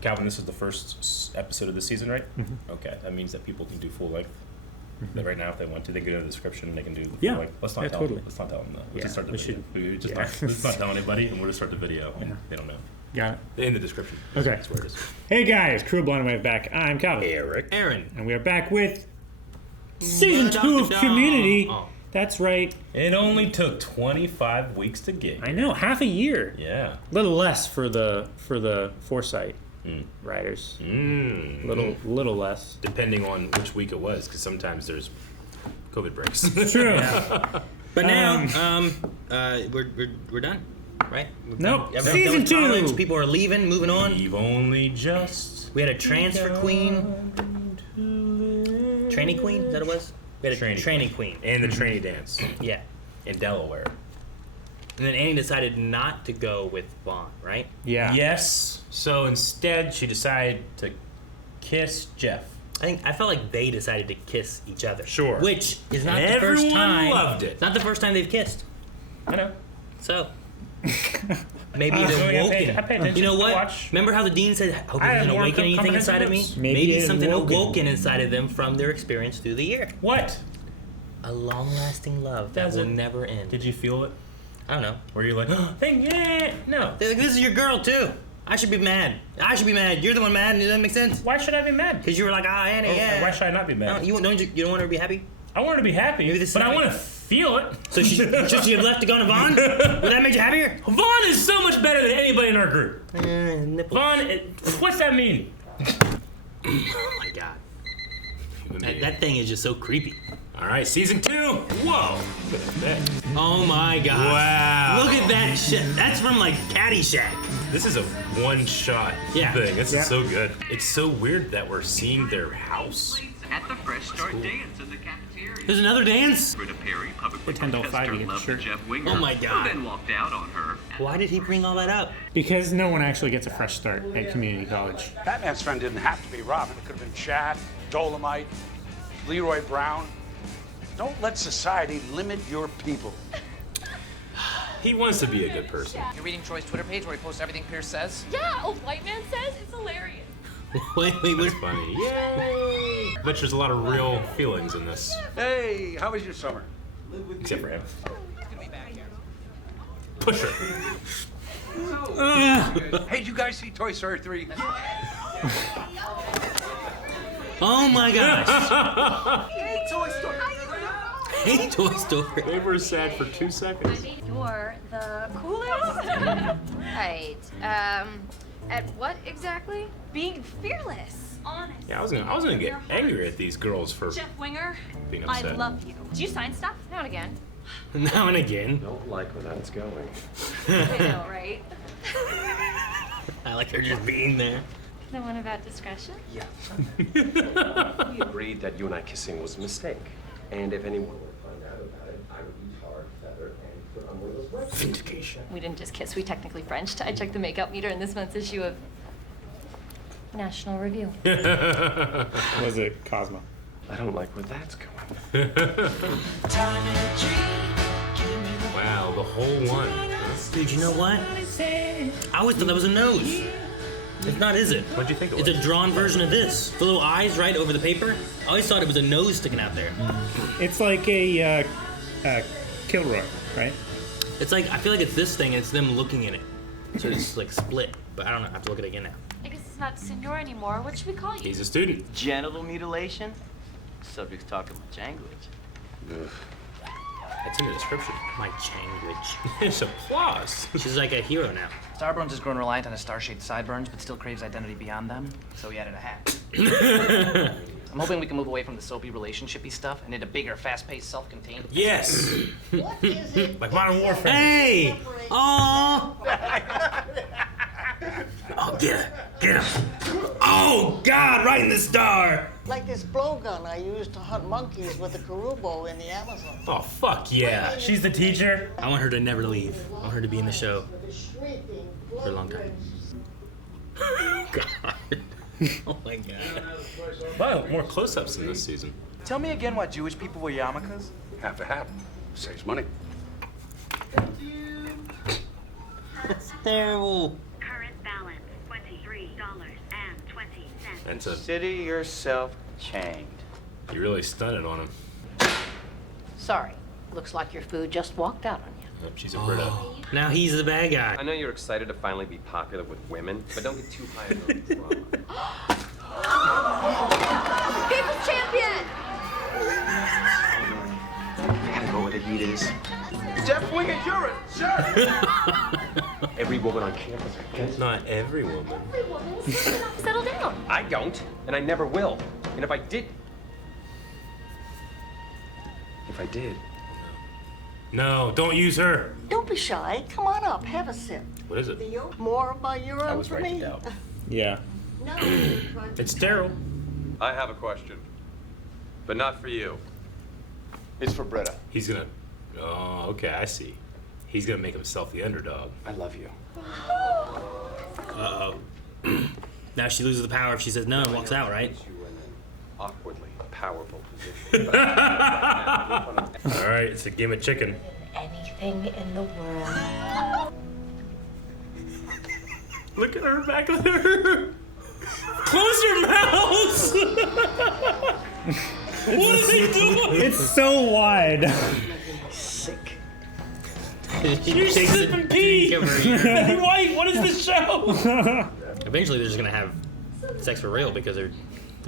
Calvin, this is the first episode of the season, right? Mm-hmm. Okay, that means that people can do full length. But right now, if they want to, they can go to the description and they can do Yeah. full length. Let's not tell Totally. them. Let's not tell them that. We'll Yeah, just start the we video. should- We just yeah. let's not tell anybody, and we'll just start the video. Yeah. They don't know. Got it. In the description. Okay. That's where it is. Hey guys, Crew Blind Wave back. I'm Calvin. Eric. Aaron. And we are back with Season 2 of Community. Oh. That's right. It only took 25 weeks to get. I know, half a year. Yeah. A little less for the Foresight riders. Little less. Depending on which week it was, because sometimes there's COVID breaks. True. But now, we're done, right? Nope. Everyone's Season done with 2. college, people are leaving, moving on. We've only just. We had a transfer queen. Trainee queen, is that what it was? We had a trainee queen. And the trainee dance Yeah. in Delaware. And then Annie decided not to go with Vaughn, right? Yeah. Yes. So instead, she decided to kiss Jeff. I felt like they decided to kiss each other. Sure. Which is not the Everyone first time. loved it. It's not the first time they've kissed. I know. So. Maybe I they're paid woken. attention. You know what? Watch. Remember how the dean said, I hope I it have doesn't more awaken anything inside of me? comprehensive Maybe it something awoken. awoken inside of them from their experience through the year. What? A long-lasting love that Does will it? never end. Did you feel it? I don't know. Were you like, yeah? No. They're like, this is your girl, too. I should be mad. I should be mad. You're the one mad, and it doesn't make sense. Why should I be mad? Because you were like, Annie, yeah. Why should I not be mad? You don't want her to be happy? I want her to be happy, Maybe this is but I happy. want to feel it. So she had left to go to Vaughn? Would that make you happier? Vaughn is so much better than anybody in our group. Nipples. Vaughn, what's that mean? Oh, my God. That thing is just so creepy. All right, season 2. Whoa. Look at that. Oh, my God. Wow. Look at that shit. That's from, like, Caddyshack. This is a one-shot Yeah. thing. This Yeah. is so good. It's so weird that we're seeing their house. At the Fresh Start dance in the cafeteria. There's another dance? Britta Perry publicly Pretend all professed five her to get the love to shirt. Jeff Winger, Oh my God. who then walked out on her. Why did he bring all that up? Because no one actually gets a fresh start at community college. Batman's friend didn't have to be Robin. It could have been Chad, Dolomite, Leroy Brown. Don't let society limit your people. He wants to be a good person. You're reading Troy's Twitter page where he posts everything Pierce says? Yeah, old white man says it's hilarious. Wait, It's funny. Yay! Bet there's a lot of real feelings in this, Hey, how was your summer? except for him. He's gonna be back here. Pusher. Hey, did you guys see Toy Story 3? Oh my gosh. Hey, Toy Story. Hey, Toy Story. They were sad for 2 seconds. You're the coolest. Right. At what exactly? Being fearless. Honest. Yeah, I was gonna get angry at these girls for Jeff Winger, being I upset. love you. Do you sign stuff? Now and again. Now and again. Don't like where that's going. I know, right? I like her just being there. The one about discretion? Yeah. We agreed that you and I kissing was a mistake. And if anyone would find out about it, I would be tarred, feathered, and put on one of those websites. Vindication. We didn't just kiss, we technically Frenched. I checked the makeup meter in this month's issue of National Review. Was it Cosmo? I don't like where that's going. Wow, the whole one. Dude, you know what? I always thought that was a nose. It's not, is it? What'd you think it It's was? a drawn version of this. The little eyes right over the paper. I always thought it was a nose sticking out there. It's like a Kilroy, right? It's like, I feel like it's this thing and it's them looking in it. So it's like split. But I don't know, I have to look at it again now. I guess it's not senor anymore. What should we call you? He's a student. Genital mutilation? Subjects talking much language. That's in the description. My changuage. It's applause. She's like a hero now. Starburns has grown reliant on his star-shaped sideburns, but still craves identity beyond them, so he added a hat. I'm hoping we can move away from the soapy relationship-y stuff and into bigger, fast-paced, self-contained. Yes. Like Modern Warfare. Hey! Aww! Oh, get her! Get her! Oh, God, right in the star! Like this blowgun I used to hunt monkeys with the Karubo in the Amazon. Oh, fuck yeah. She's the teacher. I want her to never leave. I want her to be in the show for a long time. God. Oh my God. Wow, more close-ups in this season. Tell me again why Jewish people wear yarmulkes? Half a hat. Saves money. That's terrible. Current balance $23 Consider yourself chained. You really stunned it on him. Sorry. Looks like your food just walked out on you. Oh, she's a Brita. Now he's the bad guy. I know you're excited to finally be popular with women, but don't get too high on the drama. People's champion! I gotta go with Adidas. Jeff Wiggins, you're a jerk! Every woman on campus are against me. Not every woman. Settle down. I don't, and I never will. And if I did... No, don't use her. Don't be shy. Come on up. Have a sip. What is it? More about your I own was for writing me? it down. Yeah. No. It's sterile. I have a question, but not for you. It's for Britta. He's gonna. Oh, okay, I see. He's gonna make himself the underdog. I love you. Uh-oh. Now she loses the power if she says no and walks out, right? You in an awkwardly powerful position. All right, it's a game of chicken. Anything in the world. Look at her back there. Close your mouths. What are they doing? It's so wide. Sick. You're sipping pee. Hey, White, what is this show? Eventually, they're just gonna have sex for real because they're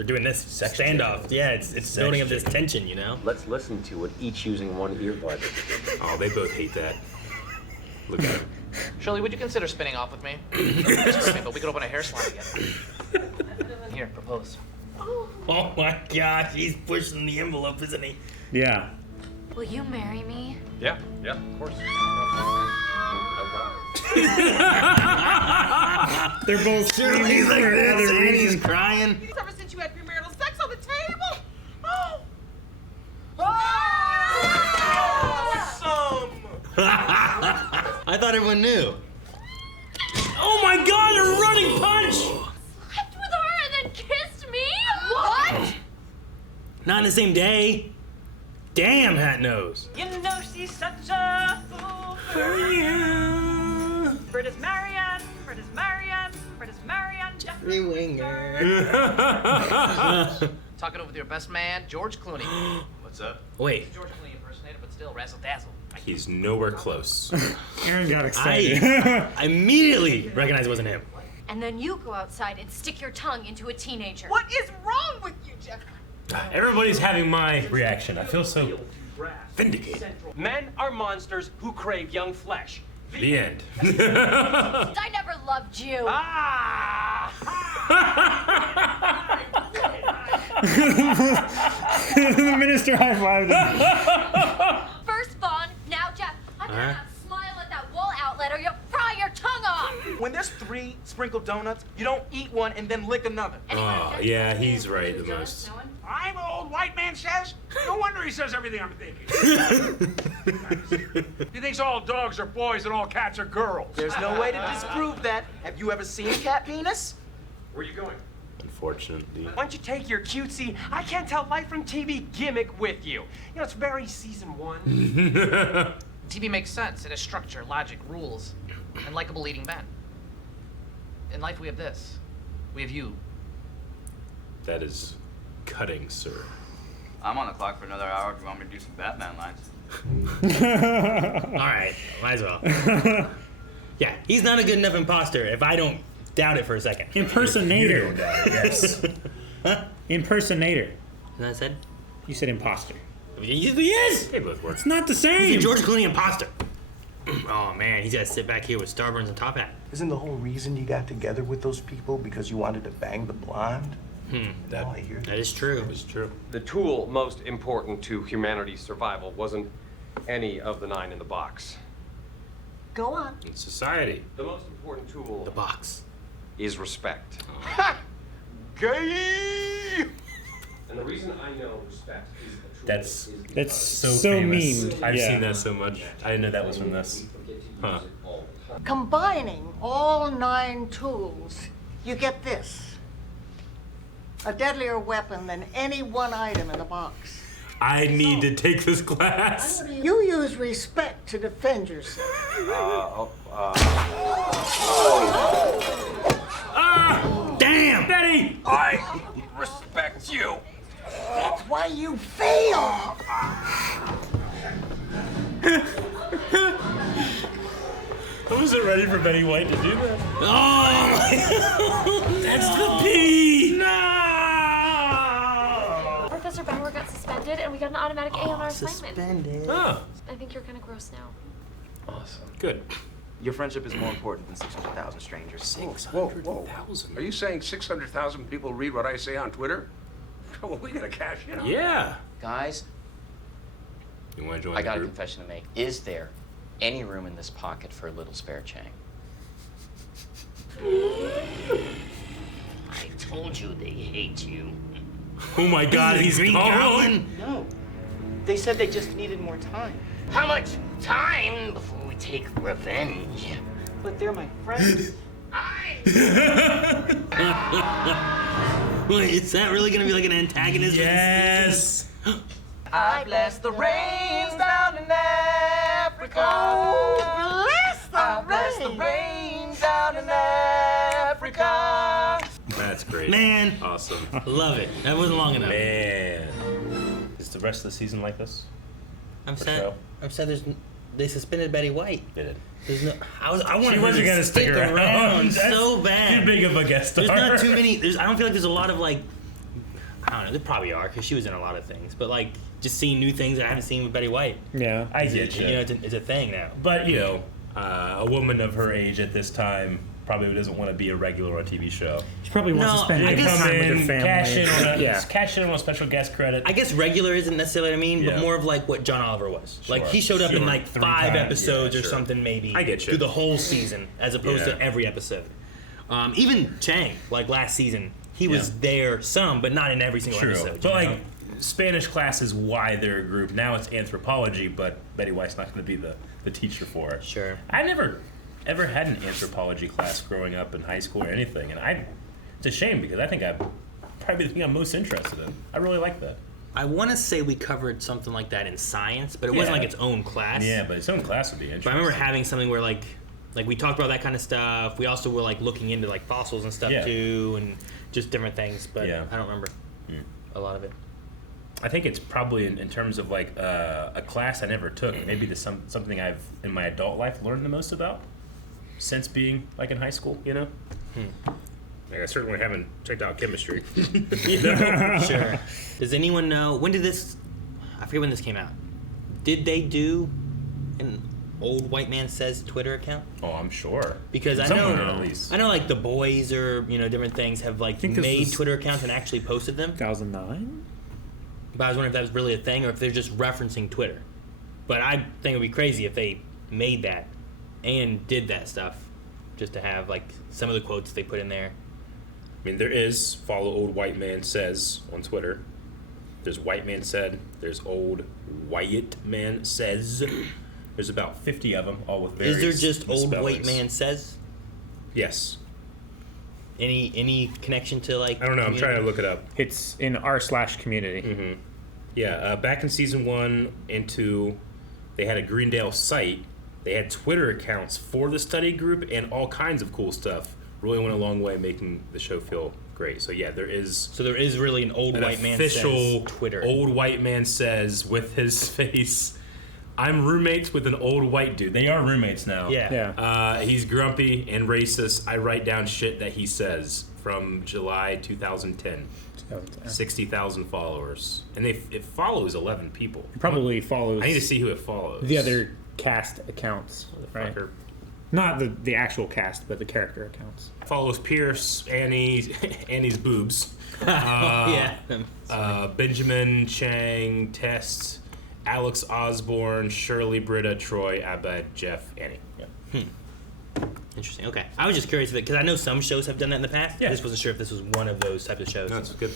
doing this standoff. Yeah, it's building up this tension, you know. Let's listen to it, each using one earbud. Oh, they both hate that. Look at him. Shirley, would you consider spinning off with me? Just me, but we could open a hair salon together. Here, propose. Oh my gosh, he's pushing the envelope, isn't he? Yeah. Will you marry me? Yeah, of course. They're both screaming for other He's reasons. crying. Ever since you had premarital sex on the table? Oh! I thought everyone knew. Oh my God! A running punch. Slept with her and then kissed me? What? Not in the same day. Damn, Hat Nose. You know she's such a fool for you. Britta's Marianne, Britta's Marianne, Britta's Marianne. Jeffrey Winger. Talking over with your best man, George Clooney. What's up? Wait, George Clooney impersonator, but still razzle dazzle. He's nowhere close. Aaron got excited. I immediately recognized it wasn't him. And then you go outside and stick your tongue into a teenager. What is wrong with you, Jeff? Everybody's having my reaction. I feel so vindicated. Men are monsters who crave young flesh. The end. I never loved you. The minister high-fived him. First Vaughn, now Jeff. I'm gonna have smile at that wall outlet or you'll fry your tongue off. When there's 3 sprinkled donuts, you don't eat one and then lick another. Oh, yeah, he's right the most. I'm an old white man says. No wonder he says everything I'm thinking. He thinks all dogs are boys and all cats are girls. There's no way to disprove that. Have you ever seen a cat penis? Where are you going? Unfortunately. Why don't you take your cutesy, I can't tell life from TV gimmick with you? You know, it's very season 1. TV makes sense. It has structure, logic, rules, and likable leading men. In life, we have this. We have you. That is cutting, sir. I'm on the clock for another hour if you want me to do some Batman lines. All right, might as well. Yeah, he's not a good enough imposter if I don't doubt it for a second. Impersonator. Yes. Huh? Impersonator. Is that what I said? You said imposter. He is! They both work. It's not the He's same. a George Clooney imposter. Oh man, he's gotta sit back here with Starburns and Top Hat. Isn't the whole reason you got together with those people because you wanted to bang the blonde? That, I hear That is true. is true. The tool most important to humanity's survival wasn't any of the 9 in the box. Go on. In society. The most important tool The box. is respect. Gay! And the reason I know respect is the truth. That's So so famous. memed. I've yeah. seen that so much. I didn't know that was from this. Huh. Combining all 9 tools, you get this. A deadlier weapon than any one item in the box. I need to take this class. You use respect to defend yourself. Damn! Betty! I respect you. That's why you fail. I wasn't ready for Betty White to do that. Oh! That's the P! No! Professor Bauer got suspended, and we got an automatic A on our assignment. Suspended. Oh, I think you're kind of gross now. Awesome. good. Your friendship is more important than 600,000 strangers. Whoa. Are you saying 600,000 people read what I say on Twitter? Well, we gotta cash in on that. Yeah. Guys, You want to join I the got a group? confession to make. Is there any room in this pocket for a little spare Chang? I told you they hate you. Oh my God, he's Green gone. Goblin? No. They said they just needed more time. How much time before we take revenge? But they're my friends. Wait, is that really gonna be like an antagonist? Yes. I bless the rains down in Africa. I bless the rains down in Africa. That's great. Man, Awesome. love it. That wasn't long enough. Man. Is the rest of the season like this? I'm For sad. show? I'm sad. They suspended Betty White. They did. There's no. I want She her wasn't to gonna stick around. That's so bad. Too big of a guest star. There's not too many. I don't feel like there's a lot of like. I don't know. There probably are because she was in a lot of things, but like just seeing new things that I haven't seen with Betty White. Yeah. I get you. You know, it's a thing now. But, you know, a woman of her age at this time probably doesn't want to be a regular on a TV show. She probably wants to spend I more guess- time with her in, family. cash in on a special guest credit. I guess regular isn't necessarily what I mean, but Yeah. more of like what John Oliver was. Like Sure. he showed up in Sure. like 3 5 times. episodes Yeah, or sure. something maybe. I get you. Through the whole season, as opposed Yeah. to every episode. Even Chang, like last season, he was there some, but not in every single True. episode. But, you like, know? Spanish class is why they're a group. Now it's anthropology, but Betty White's not going to be the teacher for it. Sure. I never ever had an anthropology class growing up in high school or anything, and it's a shame because I think probably the thing I'm most interested in. I really like that. I want to say we covered something like that in science, but it wasn't like its own class. Yeah, but its own class would be interesting. But I remember having something where like we talked about that kind of stuff. We also were like looking into like fossils and stuff Yeah. too, and just different things. But Yeah. I don't remember a lot of it. I think it's probably in terms of like a class I never took. Maybe something I've in my adult life learned the most about since being like in high school. You know. Like I certainly haven't checked out chemistry. You know? Sure. Does anyone know when did this? I forget when this came out. Did they do an Old White Man Says Twitter account? Oh, I'm sure. Because I Someone know, at least. I know, like the boys or different things have like think this made was Twitter accounts and actually posted them. 2009? But I was wondering if that was really a thing or if they're just referencing Twitter. But I think it would be crazy if they made that and did that stuff just to have like some of the quotes they put in there. I mean, there is follow Old White Man Says on Twitter. There's White Man Said. There's Old White Man Says. There's about 50 of them, all with various Is there just Old White misspellings. Man Says? Yes. Any connection to like? I don't know. I'm trying to look it up. It's in r/community. Mm-hmm. Yeah, back in season 1 and 2, they had a Greendale site. They had Twitter accounts for the study group and all kinds of cool stuff. Really went a long way making the show feel great. So yeah, there is. So there is really an Old White Man official Says Twitter. Old White Man Says with his face. I'm roommates with an old white dude. They are roommates now. Yeah. He's grumpy and racist. I write down shit that he says from July 2010. 60,000 followers. And it follows 11 people. It probably follows. I need to see who it follows. The other cast accounts, right? Fucker. Not the actual cast, but the character accounts. Follows Pierce, Annie's boobs. Yeah. Benjamin, Chang, Test, Alex Osborne, Shirley, Britta, Troy, Abed, Jeff, Annie. Yeah. Interesting. Okay. I was just curious because I know some shows have done that in the past. Yeah. I just wasn't sure if this was one of those types of shows. No, it's good.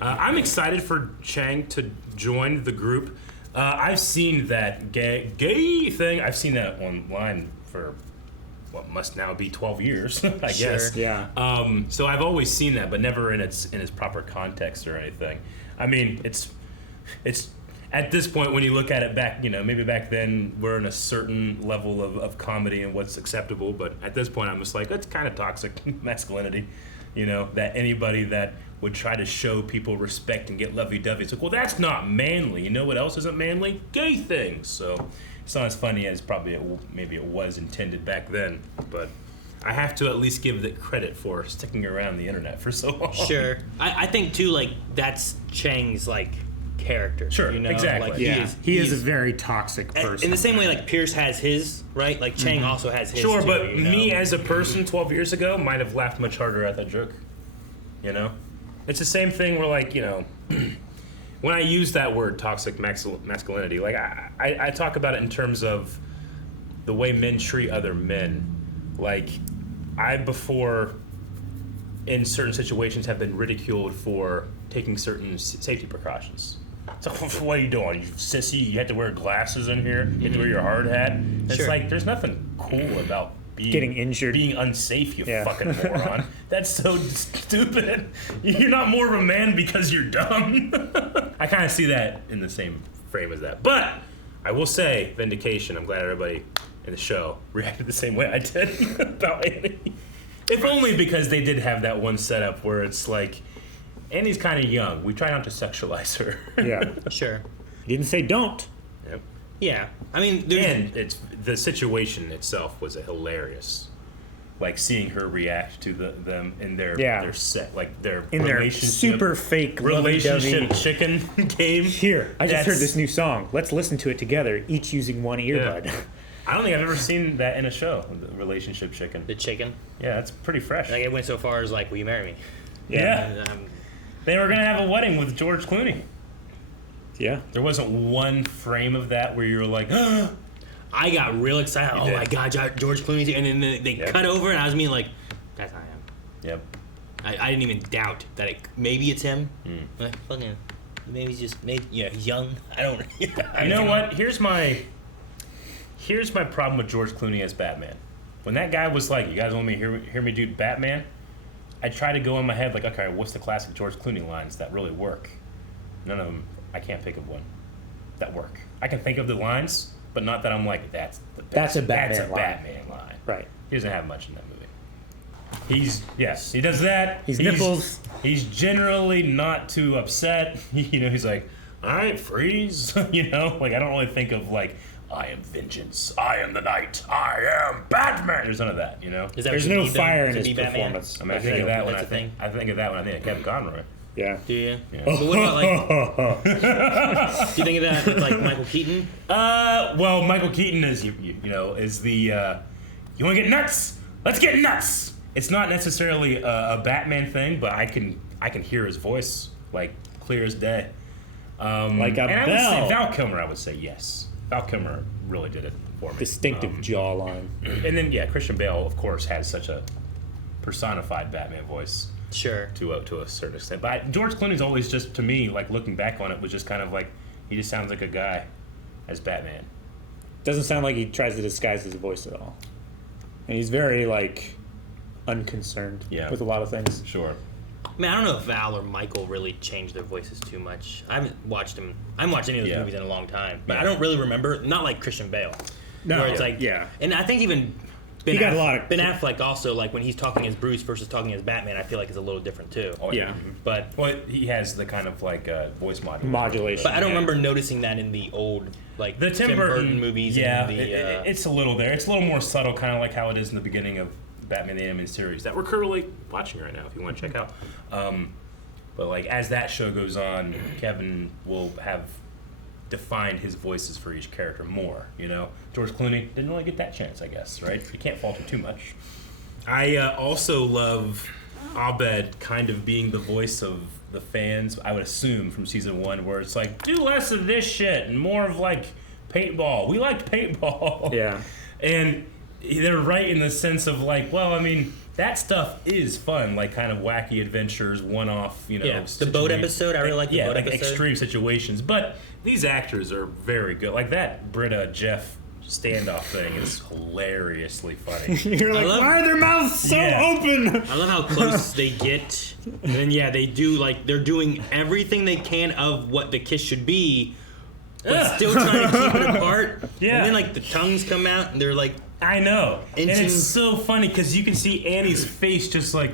I'm excited for Chang to join the group. I've seen that gay thing. I've seen that online for what must now be 12 years, I guess. Yeah. So I've always seen that, but never in its proper context or anything. I mean, it's at this point when you look at it back, maybe back then we're in a certain level of comedy and what's acceptable, but at this point I'm just like, that's kind of toxic masculinity. You know, that anybody that would try to show people respect and get lovey-dovey, it's like, well, that's not manly. You know what else isn't manly? Gay things. So it's not as funny as probably maybe it was intended back then, but I have to at least give it credit for sticking around the internet for so long. Sure. I think too, like, that's Chang's like character. Sure, you know? exactly. Like, he is a very toxic person. In the same way, like Pierce has his, right? Like Chang also has his. Sure, too, but you know? me as a person 12 years ago might have laughed much harder at that joke. You know? It's the same thing where, like, you know, when I use that word, toxic masculinity, like, I talk about it in terms of the way men treat other men. Like, I, before, in certain situations, have been ridiculed for taking certain safety precautions. So, what are you doing? You sissy? You have to wear glasses in here? You have to wear your hard hat? It's Sure. like, there's nothing cool about getting injured, being unsafe, you fucking moron. That's so stupid. You're not more of a man because you're dumb. I kind of see that in the same frame as that. But I will say, vindication, I'm glad everybody in the show reacted the same way I did about Annie. If only because they did have that one setup where it's like, Annie's kind of young. We try not to sexualize her. Yeah. Sure. He didn't say don't. Yep. Yeah. I mean, and it's the situation itself was hilarious. Like seeing her react to them in their set, like their in their relationship, super fake relationship lovey-dovey chicken game. Here, I just heard this new song. Let's listen to it together, each using one earbud. Yeah. I don't think I've ever seen that in a show. The relationship chicken. The chicken. Yeah, that's pretty fresh. Like it went so far as like, will you marry me? Yeah. They were gonna have a wedding with George Clooney. Yeah. There wasn't one frame of that where you were like, I got real excited. Oh my God, George Clooney's here. And then they cut over and I was like, that's not him. Yep. I didn't even doubt that maybe it's him. Like, fucking, maybe he's just he's young. I don't know. You know what? Here's my problem with George Clooney as Batman. When that guy was like, you guys want me to hear me do Batman? I try to go in my head like, okay, what's the classic George Clooney lines that really work? None of them. I can't think of one that work. I can think of the lines, but not that I'm like, that's the best. That's a Batman Batman line. Right. He doesn't have much in that movie. He does that. He's nipples. He's generally not too upset. He's like, all right, freeze. Like I don't really think of like, I am vengeance. I am the night. I am Batman. There's none of that. There's no fire in his performance. I think of that when I think of Kevin Conroy. Yeah. Do you? Yeah. But what about like? Do you think of that with like Michael Keaton? Well, Michael Keaton is is the you want to get nuts? Let's get nuts. It's not necessarily a Batman thing, but I can hear his voice like clear as day. Like a and I bell. would say Val Kilmer. I would say yes. Val Kilmer really did it for me. Distinctive jawline. And then Christian Bale, of course, has such a personified Batman voice. Sure. To a certain extent, but George Clooney's always just, to me, like looking back on it, was just kind of like he just sounds like a guy as Batman. Doesn't sound like he tries to disguise his voice at all, and he's very like unconcerned with a lot of things. Sure. I mean, I don't know if Val or Michael really changed their voices too much. I haven't watched them. I haven't watched any of those movies in a long time, but I don't really remember. Not like Christian Bale. No. Where it's like, and I think even. Ben Affleck also, like when he's talking as Bruce versus talking as Batman, I feel like is a little different too. Oh, yeah. But he has the kind of like voice modulation. But I don't remember noticing that in the old like the Tim Burton movies. Yeah, and the, it's a little there. It's a little more subtle, kind of like how it is in the beginning of Batman the Animated Series that we're currently watching right now. If you want to check out, but like as that show goes on, Kevin will have defined his voices for each character more. George Clooney didn't really get that chance, I guess, right? You can't fault him too much. I also love Abed kind of being the voice of the fans, I would assume, from season 1, where it's like, do less of this shit and more of like paintball. We like paintball. Yeah. And they're right in the sense of like, well, I mean, that stuff is fun, like kind of wacky adventures, one-off, the boat episode. I really like the boat episode. Extreme situations. But these actors are very good. Like that Britta Jeff standoff thing is hilariously funny. You're like, why are their mouths so open? I love how close they get. And then they do like they're doing everything they can of what the kiss should be, but still trying to keep it apart. Yeah. And then like the tongues come out and they're like, I know. Into... And it's so funny because you can see Annie's face just like,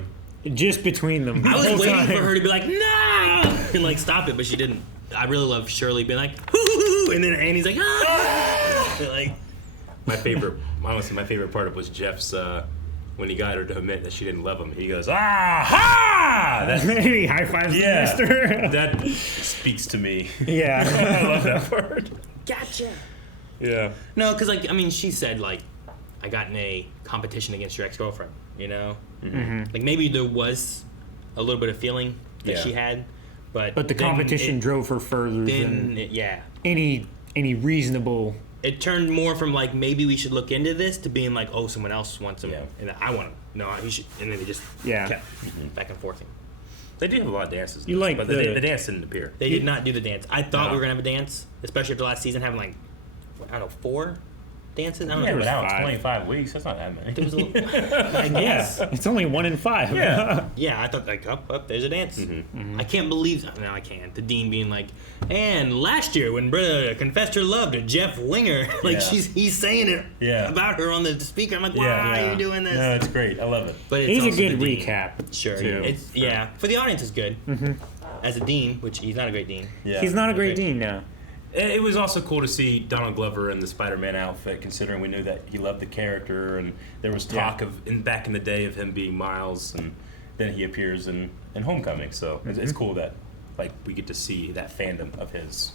just between them. I was the whole waiting time. for her to be like, no! And like stop it, but she didn't. I really love Shirley being like, hoo-hoo-hoo, and then Annie's like, ah! Like, my favorite part was Jeff's, when he got her to admit that she didn't love him. He goes, ah-ha! He high fives the master. That speaks to me. Yeah. I love that word. Gotcha. Yeah. No, because like, I mean, she said like, I got in a competition against your ex-girlfriend, you know? Mhm. Like maybe there was a little bit of feeling that Yeah. she had, but the then competition drove her further than any reasonable. It turned more from like maybe we should look into this to being like, oh, someone else wants him and I want him. No, he should, and then they just kept back and forthing. They do have a lot of dances. You like but the- the dance didn't appear. They did not do the dance. I thought No. we were gonna have a dance, especially after last season having like I don't know 4 dances. I don't Yeah, know. but now it's 5. 25 weeks. That's not that many. There was a little, I guess. Yeah, it's only 1 in 5. Yeah, I thought like up, there's a dance. I can't believe no, I can't. The dean being like, and last year when Britta confessed her love to Jeff Winger, like Yeah. he's saying it about her on the speaker. I'm like, why are you doing this? No, it's great. I love it. But it's He's a also good the dean. recap. Sure. too. It's for the audience is good. As a dean, which he's not a great dean. Yeah. He's not a great dean now. It was also cool to see Donald Glover in the Spider-Man outfit, considering we knew that he loved the character, and there was talk of back in the day of him being Miles, and then he appears in Homecoming. So it's cool that like we get to see that fandom of his.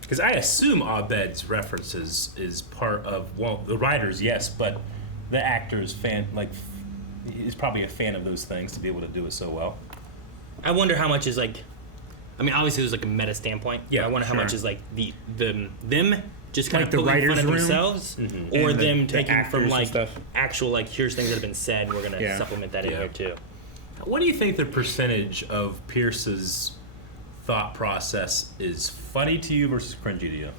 Because I assume Abed's references is part of the writers, yes, but the actor's is probably a fan of those things to be able to do it so well. I wonder how much is like. I mean, obviously, there's like a meta standpoint. Yeah, I wonder how sure. much is like them just kind Like of the poking fun writer's at room? themselves, Mm-hmm. or And them the taking actors from and like stuff. actual like here's things that have been said, and we're gonna Yeah. supplement that in Yeah. here too. What do you think the percentage of Pierce's thought process is funny to you versus cringy to you?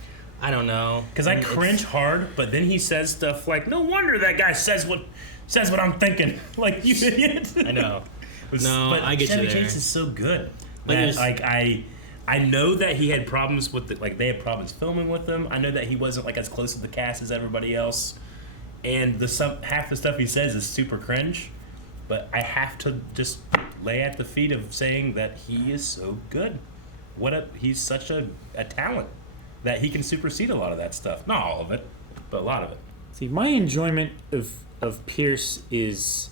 I don't know. Because I mean, cringe hard, but then he says stuff like, "No wonder that guy says what I'm thinking." Like, you idiot. I know. No, but I get Chevy you there. Chase is so good. Like, That, there's- like I know that he had problems with they had problems filming with him. I know that he wasn't like as close to the cast as everybody else, and half the stuff he says is super cringe. But I have to just lay at the feet of saying that he is so good. He's such a talent that he can supersede a lot of that stuff. Not all of it, but a lot of it. See, my enjoyment of Pierce is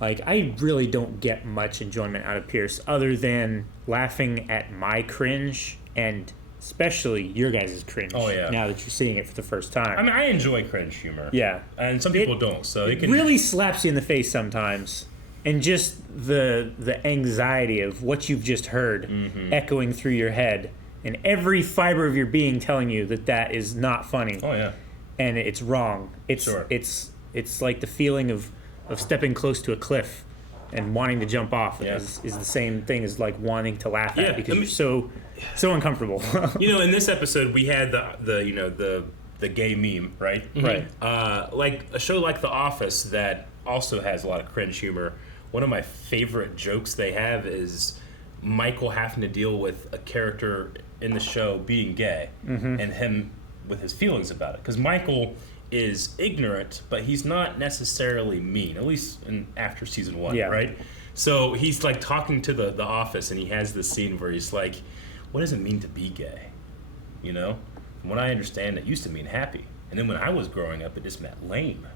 like I really don't get much enjoyment out of Pierce other than laughing at my cringe and especially your guys' cringe. Oh, yeah. Now that you're seeing it for the first time. I mean, I enjoy cringe humor. Yeah. And some people don't, so it really slaps you in the face sometimes. And just the anxiety of what you've just heard echoing through your head and every fiber of your being telling you that is not funny. Oh yeah. And it's wrong. It's like the feeling of stepping close to a cliff and wanting to jump off is the same thing as like wanting to laugh at because you're so uncomfortable. In this episode we had the gay meme, right? Right. Like a show like The Office that also has a lot of cringe humor. One of my favorite jokes they have is Michael having to deal with a character in the show being gay and him with his feelings about it. Because Michael is ignorant, but he's not necessarily mean, at least after season 1, right? So he's like talking to the office, and he has this scene where he's like, what does it mean to be gay? From what I understand, it used to mean happy. And then when I was growing up, it just meant lame.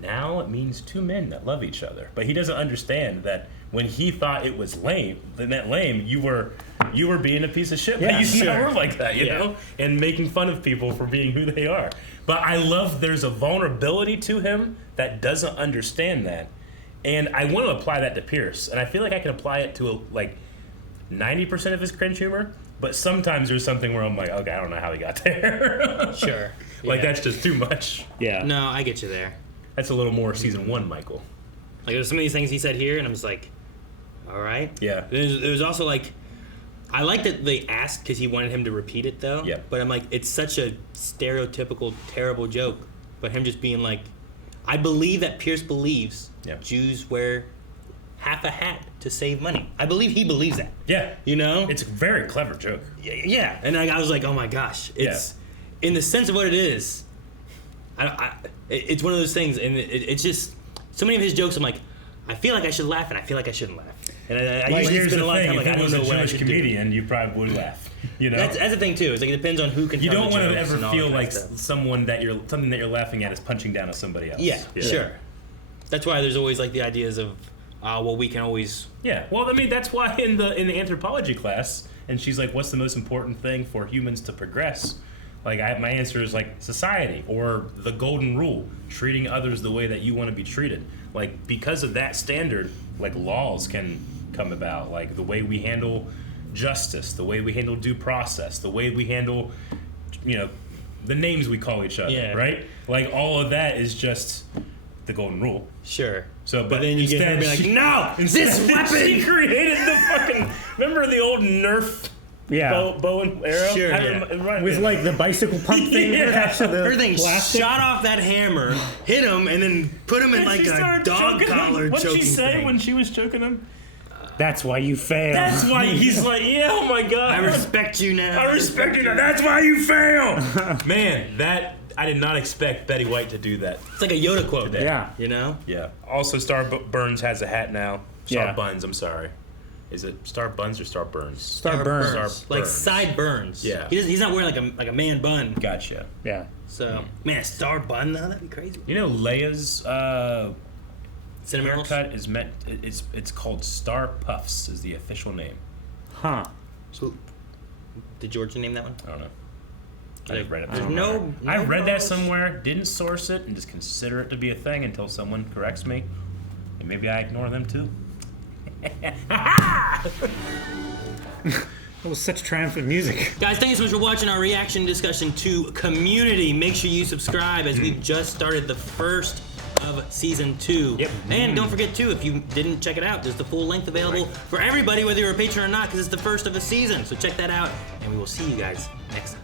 Now it means two men that love each other. But he doesn't understand that when he thought it was lame, that meant lame, you were being a piece of shit by using that word like that, you know? And making fun of people for being who they are. But I love there's a vulnerability to him that doesn't understand that. And I want to apply that to Pierce. And I feel like I can apply it to like 90% of his cringe humor. But sometimes there's something where I'm like, okay, I don't know how he got there. Sure. Like that's just too much. Yeah. No, I get you there. That's a little more season 1, Michael. Like there's some of these things he said here, and I'm just like, all right. Yeah. There's also like, I like that they asked because he wanted him to repeat it though. Yeah. But I'm like, it's such a stereotypical, terrible joke. But him just being like, I believe that Pierce believes Jews wear half a hat to save money. I believe he believes that. Yeah. It's a very clever joke. Yeah. And I was like, oh my gosh, it's in the sense of what it is. It's one of those things, and it's just so many of his jokes. I'm like, I feel like I should laugh, and I feel like I shouldn't laugh. And I Like, usually here's spend the a lot of thing: time like, if I it don't was know a what I Jewish should do. comedian, you probably would laugh. You know, That's the thing too. It's like it depends on who can. you tell don't the want to jokes ever and all feel that like stuff. something that you're laughing at is punching down at somebody else. Yeah, sure. That's why there's always like the ideas of, well, we can always. Yeah. Well, I mean, that's why in the anthropology class, and she's like, "What's the most important thing for humans to progress?" Like, my answer is like society or the golden rule, treating others the way that you want to be treated. Like, because of that standard, like laws can come about, like the way we handle justice, the way we handle due process, the way we handle, the names we call each other, right? Like, all of that is just the golden rule. Sure. So, but then you get her instead, be like, no, this weapon. She created the fucking. Remember the old Nerf? Bow and arrow. Sure. With like the bicycle pump thing. attached to the Her thing plastic. shot off that hammer, hit him, and then put him in like a dog collar. What'd she choking say thing. when she was choking him? That's why you fail. That's why he's like, yeah, oh my god. I respect you now. I respect you now. That's why you fail. Man, I did not expect Betty White to do that. It's like a Yoda quote. Today. Yeah. You know? Yeah. Also, Star Burns has a hat now. Star Yeah. Buns, I'm sorry. Is it Star Buns or Star Burns? Star Burns. Star Like Burns. side burns. Yeah. He's not wearing like a man bun. Gotcha. Yeah. So man, a star bun though, that'd be crazy. You know, Leia's Cinnamon rolls? haircut is it's called Star Puffs is the official name. Huh. So, did Georgia name that one? I don't know. I Like, just read it there's somewhere. no I read that knowledge? somewhere, didn't source it, and just consider it to be a thing until someone corrects me. And maybe I ignore them too. That was such triumphant music. Guys, thank you so much for watching our reaction discussion to Community. Make sure you subscribe as we've just started the first of season 2. Yep. And don't forget too, if you didn't check it out, there's the full length available for everybody, whether you're a patron or not, because it's the first of a season. So check that out, and we will see you guys next time.